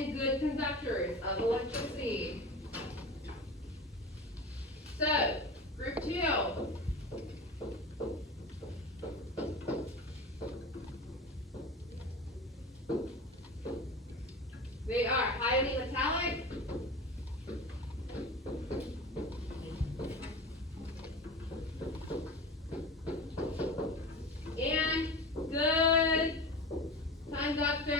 and good conductors of electricity. So, group 2. They are highly metallic, and good conductors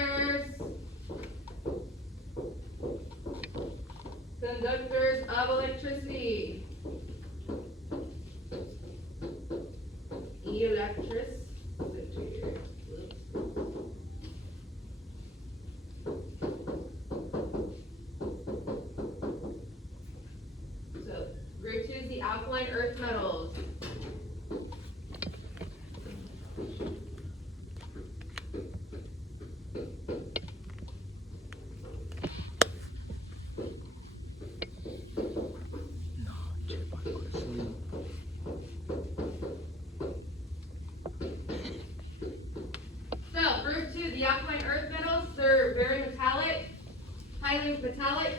of electricity. So, group 2 is the alkaline earth metals. So, group 2, the alkaline earth metals, they're very metallic, highly metallic,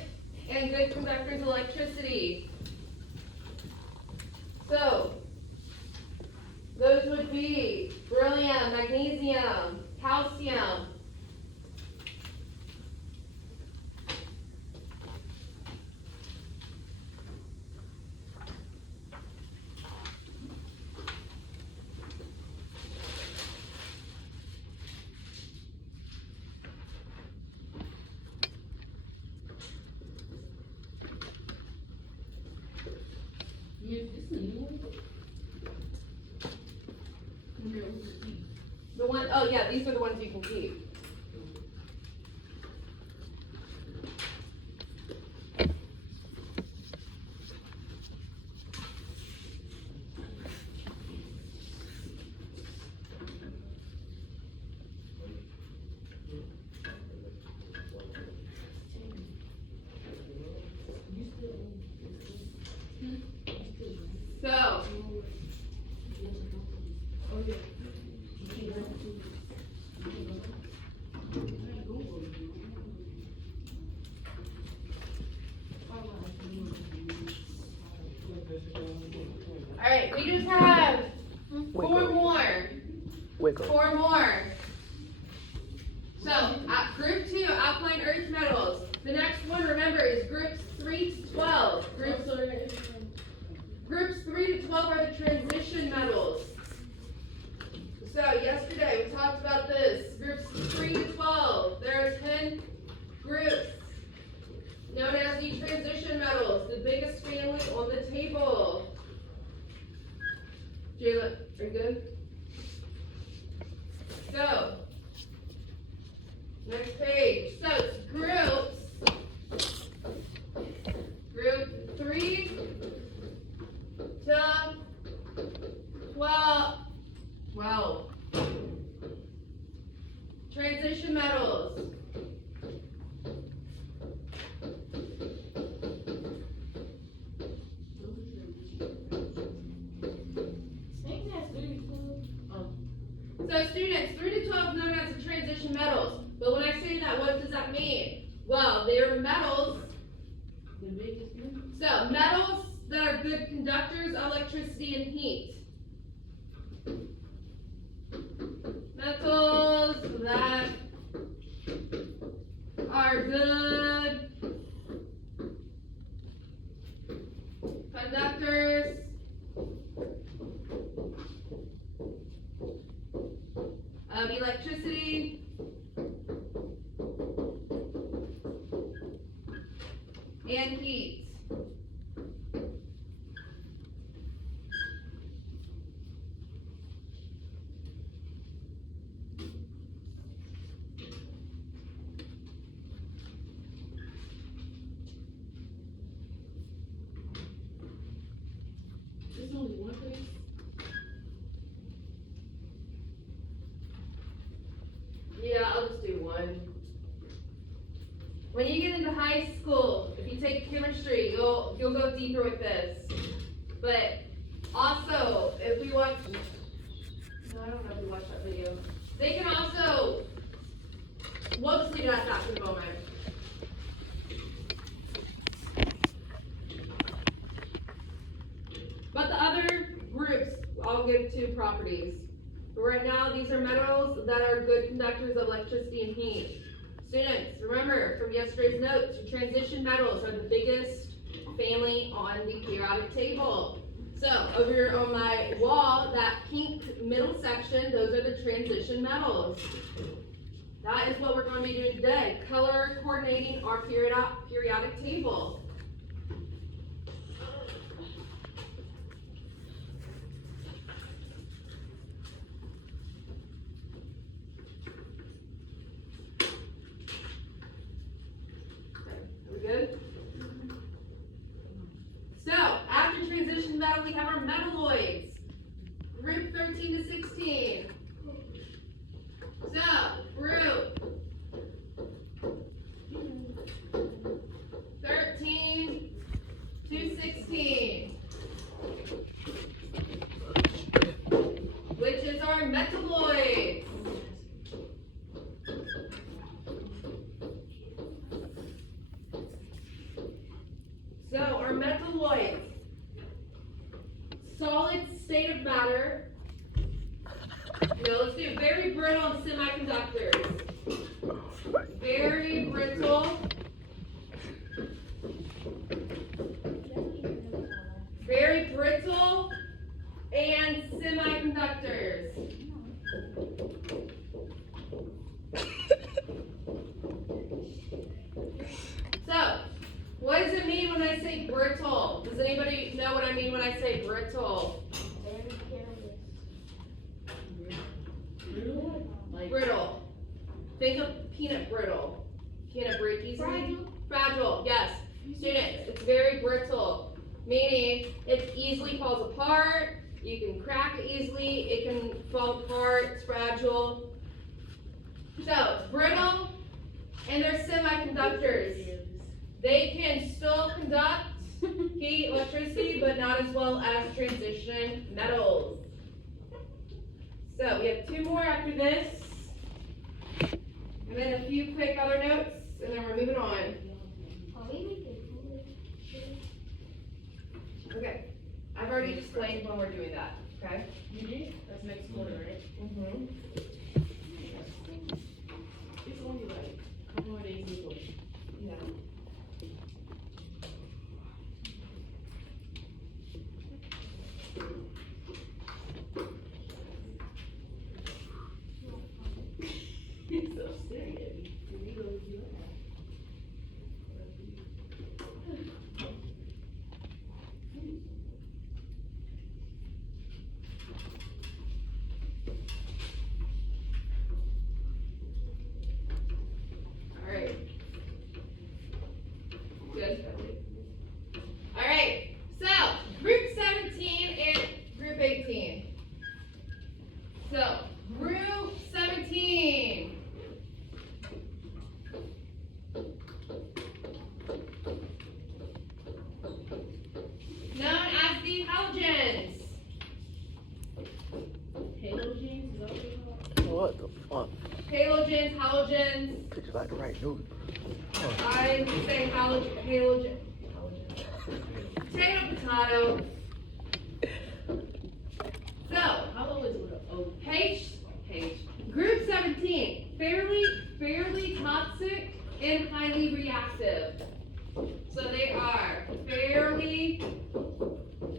and good conductors of electricity. So, those would be beryllium, magnesium, calcium. The one, oh yeah, these are the ones you can keep. So, all right, we just have four more. So, group 2, alkaline earth metals. The next one, remember, is groups 3 to 12. Groups 3 to 12 are the transition metals. So, yesterday we talked about this. Groups 3 to 12. There are 10 groups known as the transition metals, the biggest family on the table. Jayla, are you good? So, next page. So, it's group 3 to 12. Transition metals. So students, 3 to 12 known as the transition metals. But when I say that, what does that mean? Well, they are metals. So metals that are good conductors of electricity and heat. Metals that are good conductors of electricity and heat. There's only one place. Yeah, I'll just do one. When you get into high school, if you take chemistry, you'll go deeper with this. But also, if we watch, no, I don't know if we watched that video. They can also, we'll just leave it at that for the moment. that are good conductors of electricity and heat. Students, remember from yesterday's notes, your transition metals are the biggest family on the periodic table. So over here on my wall, that pink middle section, those are the transition metals. That is what we're going to be doing today, color coordinating our periodic table. Good? So, after transition metal, we have our metalloids. Group 13 to 16. So, group 13 to 16. Which is our metalloids. So, our metalloids, solid state of matter. Now, let's do very brittle and semiconductors. Very brittle. Very brittle and semiconductors. So, what does it mean when I say brittle? Does anybody know what I mean when I say brittle? Brittle. Think of peanut brittle. Peanut break easily? Fragile, yes. Students, it's very brittle. Meaning, it easily falls apart. You can crack it easily. It can fall apart. It's fragile. So, it's brittle, and they're semiconductors. They can still conduct heat, electricity, but not as well as transition metals. So we have two more after this, and then a few quick other notes, and then we're moving on. Okay, I've already explained when we're doing that, okay? You did? That's next quarter, right? Mm-hmm. It's only like a couple more days ago. Yeah. He's so staring at me. You go with you. All right. Good. All right. So, group 17 and group 18. So, group 17. Known as the halogens. Halogens, is that what they call What the fuck? Halogens, halogens. Picture like the right dude. I would say halogen. Potato, potato. So, How old is it? Oh, page. Group 17, fairly toxic and highly reactive. So they are fairly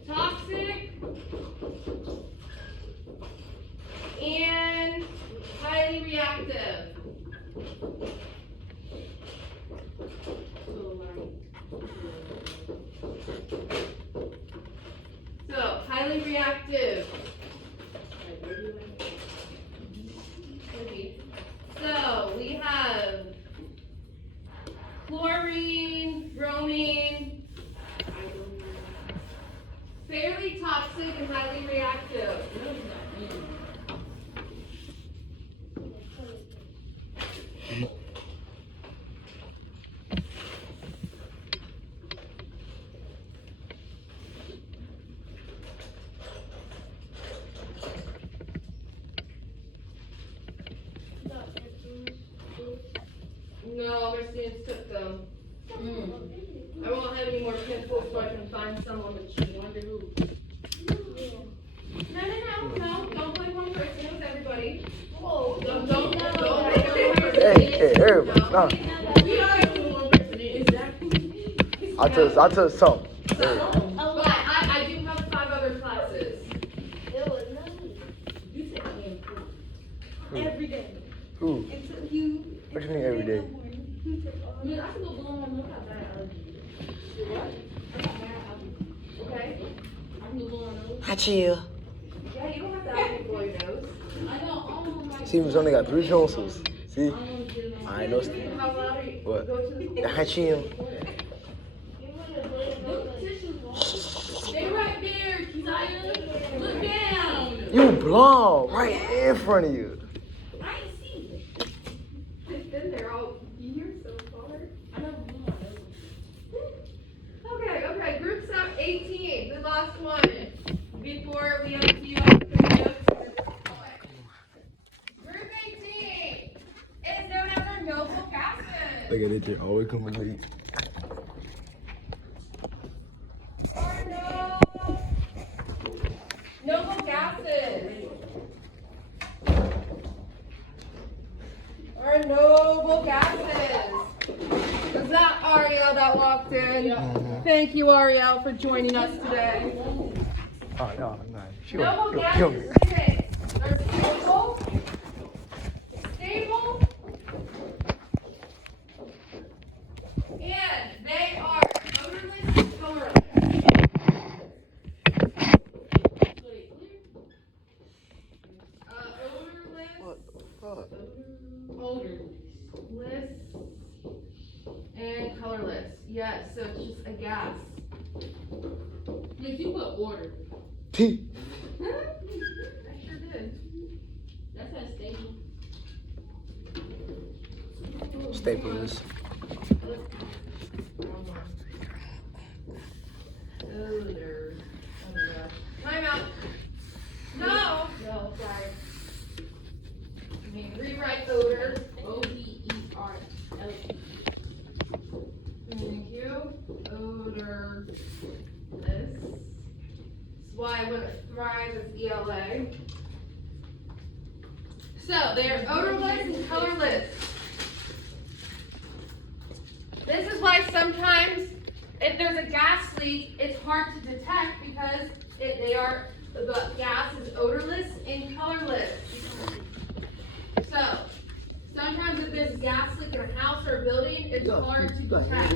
toxic and highly reactive. So, highly reactive. So, we have chlorine, bromine, fairly toxic and highly reactive. No, my students took them. I won't have any more pencils so I can find someone to cheat. Wonder who. No, don't play one person. It was everybody. Whoa, don't No. everybody. Nah. We already know who one person is. I took some. But I do have 5 other classes. You said I am cool. Every day. Who? Until you. What you mean every day? I mean, I can go blow my nose out bad allergy. What? I got bad allergy. Okay? I can go blow my nose. I chill. Yeah, you don't have to have a boy nose. I know all of my. Steven's only got 3 tonsils. See? I don't want to get I know Steven. How loud are you? What? Go to the I chill. Stay right there, Keziah. Look down. You blonde right in front of you. I ain't seen it. It's been there all year so far. I never blew my nose. Okay. Group sub 18, the last one. Before we have a few other Group 18 is known as our noble gases. Look at it, they're always coming late. Our noble gases. Our noble gases. Is that Ariel that walked in? Thank you, Ariel, for joining us today. Oh, no. She Noble gonna kill me. gases are stable, and they are odorless and colorless. What the fuck? Odorless and colorless. Yes, so it's just a gas. If you put order, T. I sure did. that's not stable. Staples. Odor. Oh my gosh. Time out. No, sorry. I mean, rewrite odor. ODERL. Thank you. Odorless. That's why when it thrives as ELA. So they're odorless and colorless. This is why sometimes if there's a gas leak, it's hard to detect because the gas is odorless and colorless. So sometimes if there's a gas leak in a house or a building, it's hard to detect.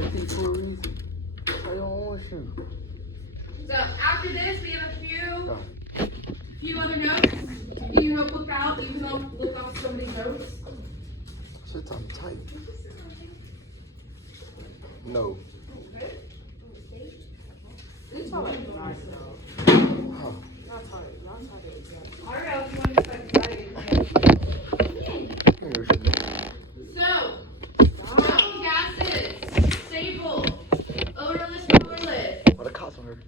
So after this, we have a few other notes. Get your notebook out. You can look off somebody's notes. Shit's on tight. No. Ariel, if you want to start So, noble gases, stable, odorless, colorless. What a cost on her.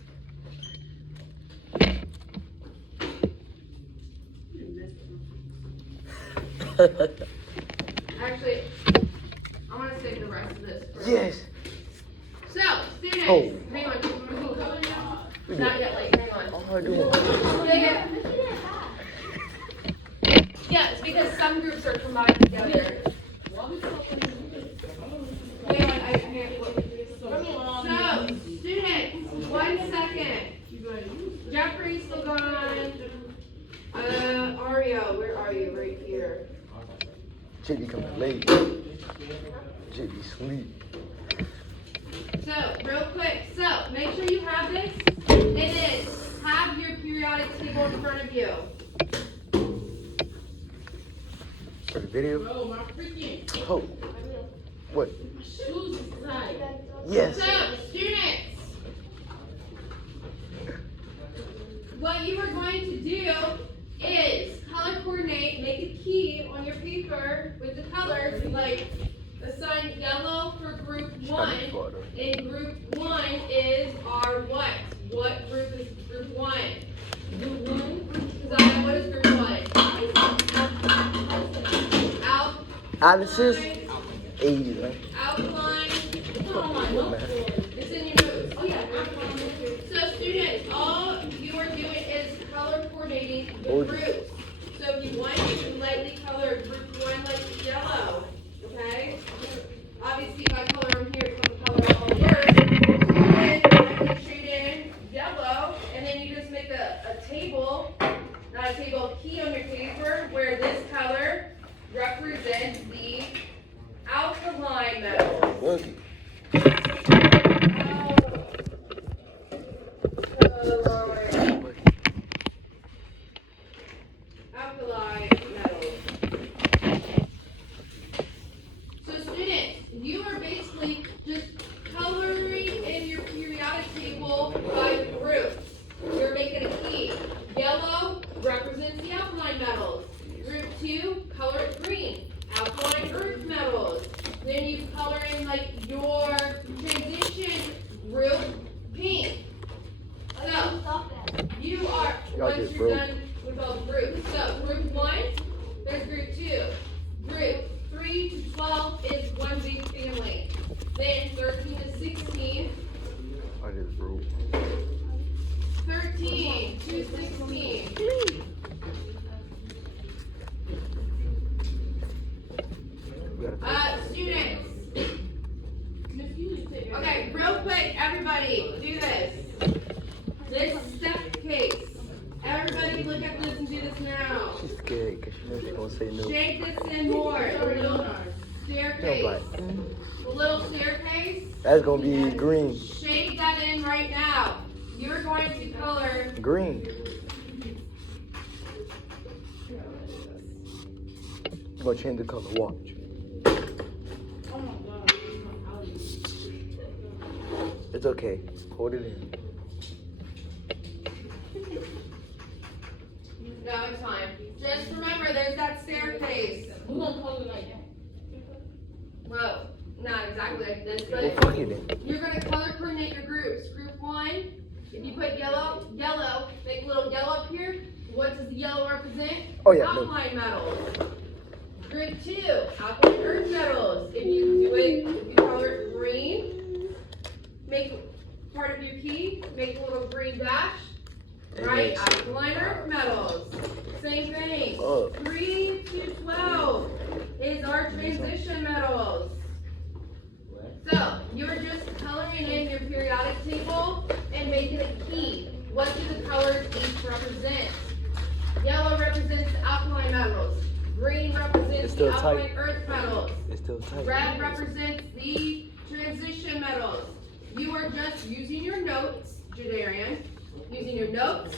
Actually, I want to save the rest of this. Yes. So, students, Oh. hang on. Do you want to go color now? Not yet, like, hang on. All I do is Yeah, it's because some groups are combined together. Wait, I can't look. So, students, 1 second. Jeffrey's still gone. Ario, where are you? Right here. JB coming late. JB sleep. So, real quick. So, make sure you have this. And then have your periodic table in front of you. For the video? Bro, my freaking Oh. What? shoes is tight. Yes. So, students, what you are going to do is color coordinate, make a key on your paper with the colors, like assign yellow for group 1, and group 1 is our what? What group is group 1? Group 1? Zaya, what is group 1? Alice's 80, man. Outline. It's in your notes. Oh yeah. So students, all you are doing is color coordinating the groups. So if you want, you can lightly color group 1 like yellow. Okay? represents the alkaline metals. Boogie. Alkaline metals. So students, you are basically just coloring in your periodic table by groups. You're making a key. Yellow represents the alkaline metals. Group 2, color it green. Alkaline earth metals. Then you color in like your transition group pink. So, you are, Y'all once just you're broke. done with all the groups. So, group 1, there's group 2. Group 3 to 12 is one big family. Then 13 to 16, I just broke. 13 to 16. Students. Okay, real quick, everybody, do this. This step case. Everybody look at this and do this now. She's scared because she knows she's going to say no. Shake this in more. A little staircase. A little staircase. That's going to be green. Shake that in right now. You're going to color. Green. I'm going to change the color. Watch. Oh my god. It's okay. Hold it in. No, it's fine. Just remember, there's that staircase. We're gonna color it like that. Well, not exactly like this, Well, but fuck it then. you're going to color coordinate your groups. Group 1, if you put yellow, yellow, make a little yellow up here. What does the yellow represent? Oh, yeah, no. Alkaline metals. Group 2, alkaline earth metals. If you color it green, make part of your key, make a little green dash. Right, alkaline earth metals. Same thing. Oh. 3 to 12 is our transition metals. So, you're just coloring in your periodic table and making a key. What do the colors each represent? Yellow represents the alkaline metals. Green represents It's the still alkaline tight. earth metals. It's still tight. Red represents the transition metals. You are just using your notes, Jadarian, using your notes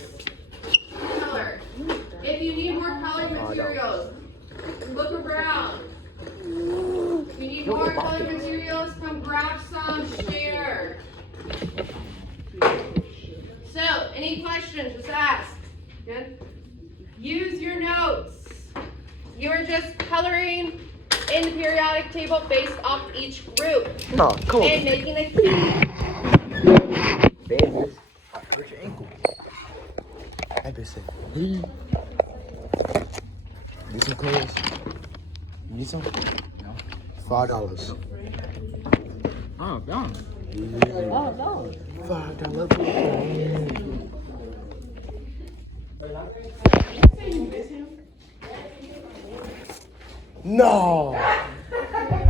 to color. If you need more colored materials, look around. If you need more colored materials, come grab some, share. So, any questions, just ask. Good? Use your notes. You're just coloring in the periodic table based off each group No, come and on. making a key. Baby, hurt your ankle. I just said, leave. Need some clothes? You need some? No. $5. Oh, gone. $5. No.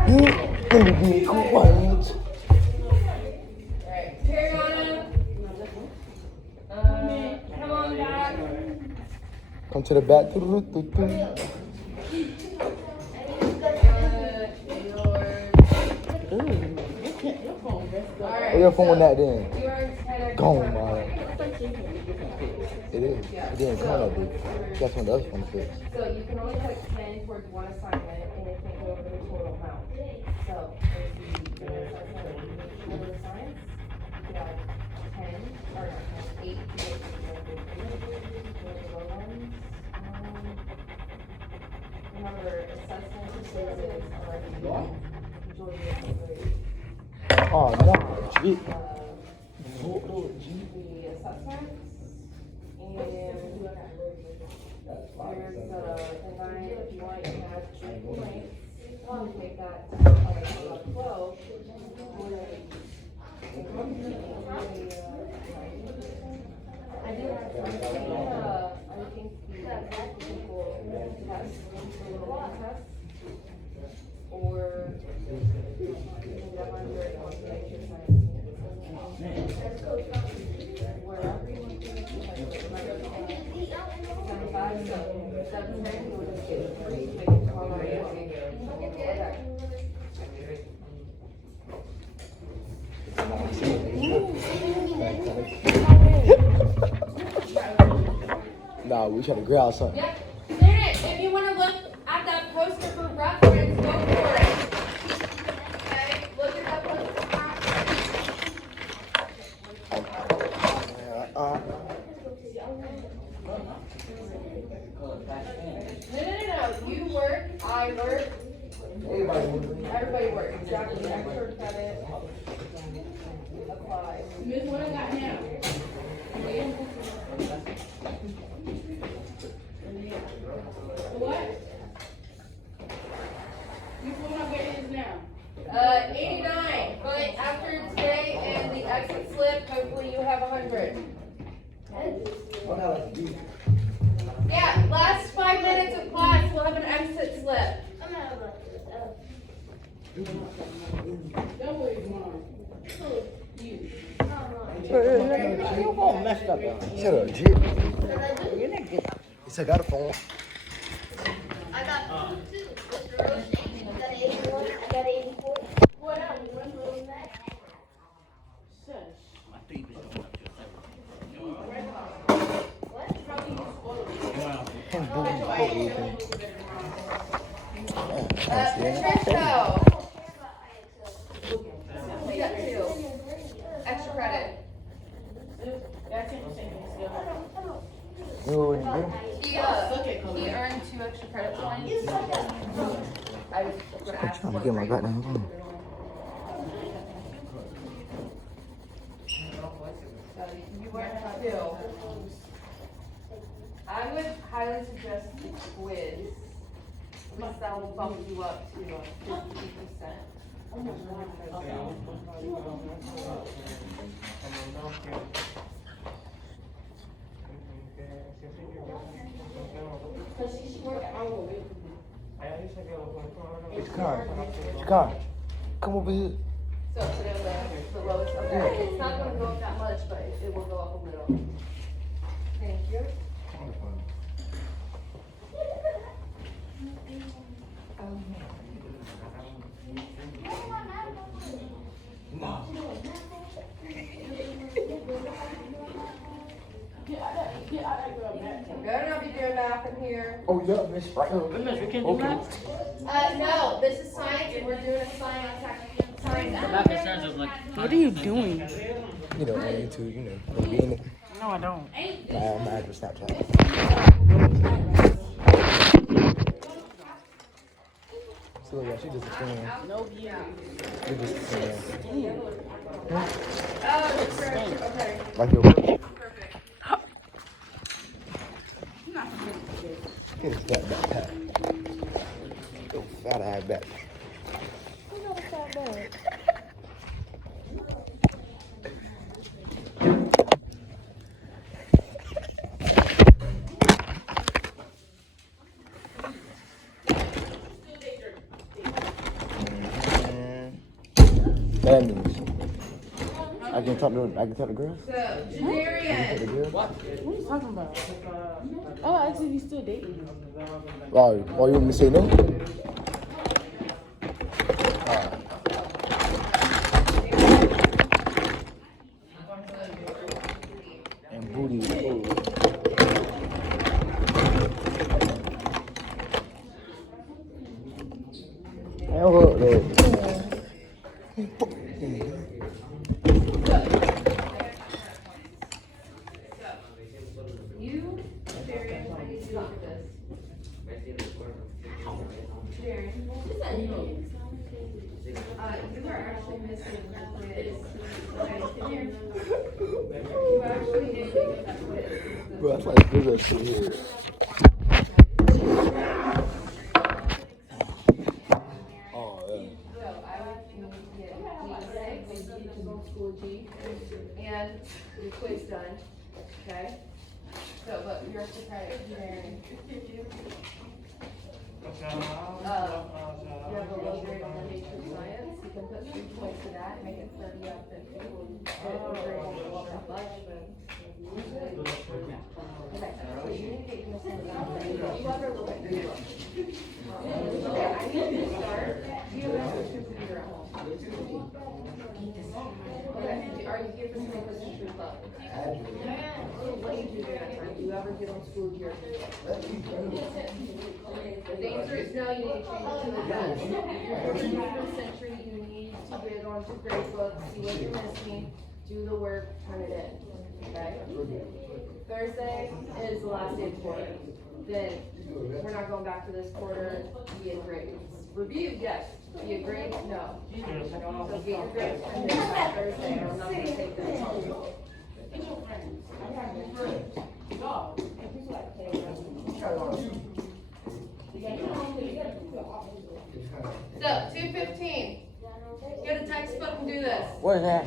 You gonna be quiet. Alright, Tariana. Come on back. Come to the back. Alright. Where your phone that then? You are 10. Gone, man. It is. It didn't come like this. That's when the other phone fixed. So you can only put 10 towards one assignment and it can't go over the total amount. So if you do an assignment total science, you could add 10 or not 10, 8 to get the low ones. Remember, assessment services are like majority of the grade. Oh, no. Gee. The assessments and there's the 9 if you want to add 3 points to make that 12. I do have I think the technical test or that one where it wants to make your science. Wherever you want to remember 75, so 710, you would just get 3, make it 12 hours. we try to grab something. Yep. Student, if you want to look at that poster for reference, go for it. Okay, look at that poster for reference. No. You work, I work. Everybody works. Exactly. Extra credit. Apply. Miss, what I got now? What? Miss, what my grade is now? 89. But after today and the exit slip, hopefully you have 100. Yeah, last 5 minutes of class, we'll have an exit slip. That was mine. You all messed up. Shut up, Jit. Yes, I got a phone. I got 2 too. Mr. Roche, I got 81. I got 84. What else? Shush. Patricio. We got 2. Extra credit. That's interesting. You and you? He earned 2 extra credit points. I was going to ask I'm what trying to get my grade. goddamn phone. So you earned 2. I would highly suggest the quiz, because that will bump you up to 50%. Car. Come over here. So put in the lowest, okay, it's not gonna go up that much, but it will go up a little. Thank you. Better not be doing math in here. Oh, yeah, Miss Right. Miss, we can't do that? No, this is science, and we're doing a science activity. What are you doing? You know, on YouTube, you know, gonna be in it. No, I don't. I'm mad for Snapchat. So, yeah, she just a fan. No view. She just a fan. Oh, it's okay. Like your work? Perfect. Get a fat backpack. Yo, fat eye back. That means I can talk to girls. So, Talk Jadarian. to girls. What are you talking about? Oh, actually, we still dating. Oh, you want me to say no? And booty. Hell up, though. You, Jadarian, I need to look at this. Jadarian. You are actually missing the quiz. You actually need to get that quiz. Bro, that's like good shit here. Oh, yeah. So I would need to get D6, school G, and your quiz done, okay? So, but you're surprised, Jadarian. You have a low grade on the nature science, you can put 3 points to that, make it 30 out of 50. It will grade all that much, but. Okay, so you need to get your missing something. You have a look at your book. Okay, I need to start, you have a true computer at home. Okay, are you here for some English and truth club? What do you do during that time? Do you ever curriculum school year. The answer is no, you need to change it to the best. If you're in the century, you need to get onto grade books, see what you're missing, do the work, turn it in, okay? Thursday is the last day of quarter. Then we're not going back to this quarter, be in grades. Review, yes. Be a grade, no. So get your grades turned in by Thursday, or I'm not gonna take this home. So, 2:15. Get a textbook and do this. What is that?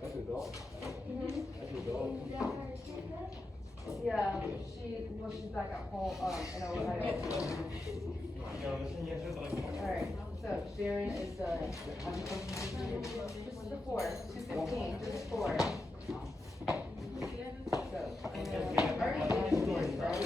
That's your dog. That's your dog. Yeah, she's back at home, in Ohio. Alright, so Sharon is done. Just the 4, 2:15, just 4. So, I already did this, right?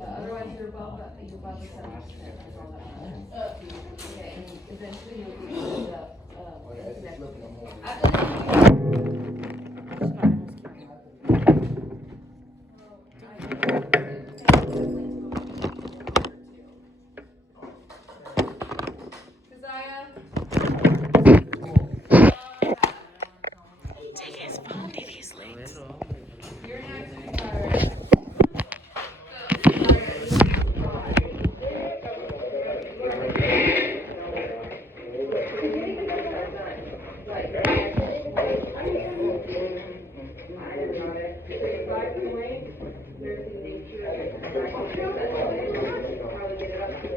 Otherwise, you're above the semester. Okay, and eventually you'll be able to, Keziah? Take his phone, Diddy's late. You're next, Tyler. There's the nature of it. Probably get it up to